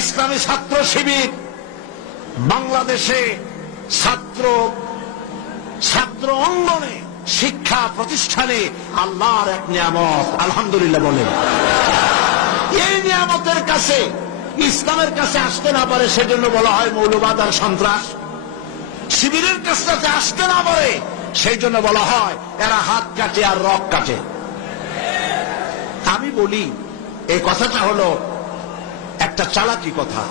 ইসলামী ছাত্র শিবির বাংলাদেশে ছাত্র ছাত্র অঙ্গনে শিক্ষা প্রতিষ্ঠানে আল্লাহর এক নিয়ামত আলহামদুলিল্লাহ বলেন এই নিয়ামতের কাছে ইসলামের কাছে আসতে না পারে সেজন্য বলা হয় মৌলবাদ আর সন্ত্রাস শিবিরের কাছে আসতে না পারে সেই জন্য বলা হয় এরা হাত কাটে আর রক কাটে আমি বলি এই কথাটা হলো একটা চালাকি কথা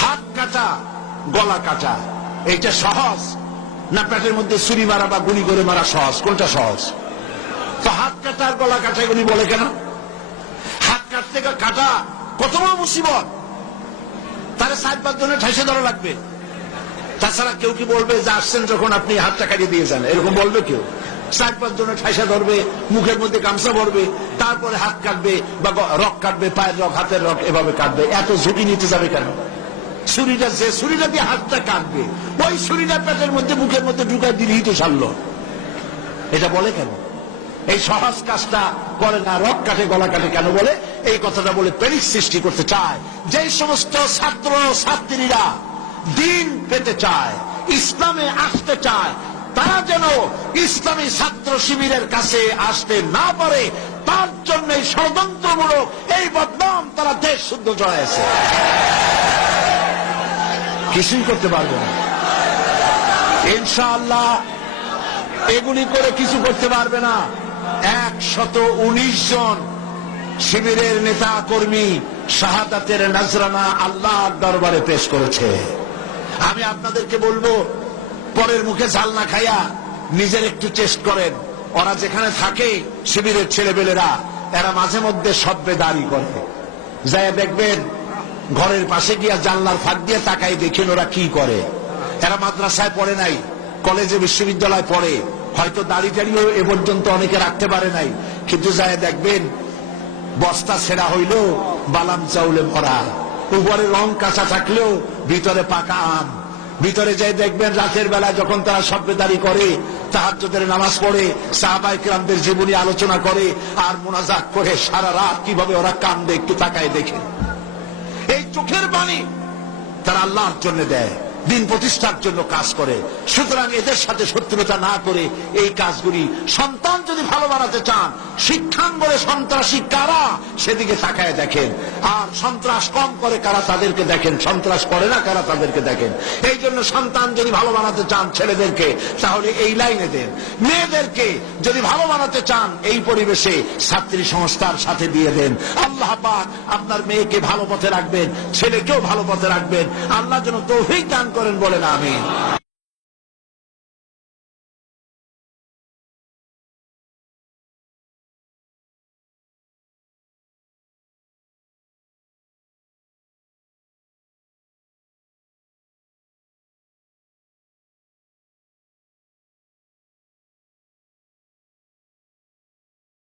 হাত কাটা গলা কাটা এইটা সহজ না পেটের মধ্যে ছুরি মারা বা গুলি করে মারা সহজ কোনটা সহজ তো হাত কাটা আর গলা কাটা এগুলি বলে কেন হাত কাটতে কাটা কত বড় মুসিবত তার সাত পাঁচ জনের ঠাইসে ধরা লাগবে তাছাড়া কেউ কি বলবে যে আসছেন যখন আপনি হাতটা কাটিয়ে দিয়ে যান এরকম বলবে কেউ চার জনের ঠাইসা ধরবে মুখের মধ্যে গামছা ভরবে তারপরে হাত কাটবে বা রক কাটবে পায়ের রক হাতের রক এভাবে কাটবে এত ঝুঁকি নিতে যাবে কেন ছুরিটা যে ছুরিটা দিয়ে হাতটা কাটবে ওই ছুরিটা পেটের মধ্যে মুখের মধ্যে ঢুকায় দিলেই তো সারল এটা বলে কেন এই সহজ কাজটা করে না রক কাটে গলা কাটে কেন বলে এই কথাটা বলে প্যারিক সৃষ্টি করতে চায় যে সমস্ত ছাত্র ছাত্রীরা দিন পেতে চায় ইসলামে আসতে চায় তারা যেন ইসলামী ছাত্র শিবিরের কাছে আসতে না পারে তার জন্য ষড়যন্ত্রমূলক এই বদনাম তারা দেশ শুদ্ধ চড়াইছে কিছুই করতে পারবে না ইনশাআল্লাহ এগুলি করে কিছু করতে পারবে না একশত উনিশ জন শিবিরের নেতা কর্মী শাহাদাতের নাজরানা আল্লাহ দরবারে পেশ করেছে আমি আপনাদেরকে বলবো পরের মুখে ঝাল না খাইয়া নিজের একটু চেষ্ট করেন ওরা যেখানে থাকে শিবিরের ছেলেবেলেরা এরা মাঝে মধ্যে সব্যে দাঁড়ি করে যায় দেখবেন ঘরের পাশে গিয়া জানলার ফাঁক দিয়ে তাকাই দেখেন ওরা কি করে এরা মাদ্রাসায় পড়ে নাই কলেজে বিশ্ববিদ্যালয় পড়ে হয়তো দাঁড়ি দাঁড়িয়ে এ পর্যন্ত অনেকে রাখতে পারে নাই কিন্তু যায় দেখবেন বস্তা ছেঁড়া হইল বালাম চাউলে ভরা উপরে রং কাঁচা থাকলেও ভিতরে পাকা আম ভিতরে যাই দেখবেন রাতের বেলা যখন তারা সভ্যদারি করে তাহার নামাজ পড়ে সাহাবাইকরামদের জীবনী আলোচনা করে আর মোনাজাক করে সারা রাত কিভাবে ওরা কান দেখতে তাকায় দেখে এই চোখের বাণী তারা আল্লাহর জন্য দেয় দিন প্রতিষ্ঠার জন্য কাজ করে সুতরাং এদের সাথে শত্রুতা না করে এই কাজগুলি সন্তান যদি ভালো বানাতে চান শিক্ষাঙ্গনে সন্ত্রাসী কারা সেদিকে তাকায় দেখেন আর সন্ত্রাস কম করে কারা তাদেরকে দেখেন সন্ত্রাস করে না কারা তাদেরকে দেখেন এই জন্য সন্তান যদি ভালো বানাতে চান ছেলেদেরকে তাহলে এই লাইনে দেন মেয়েদেরকে যদি ভালো বানাতে চান এই পরিবেশে ছাত্রী সংস্থার সাথে দিয়ে দেন আল্লাহ পাক আপনার মেয়েকে ভালো পথে রাখবেন ছেলেকেও ভালো পথে রাখবেন আল্লাহ যেন তৌফিক দান করেন বলে না আমি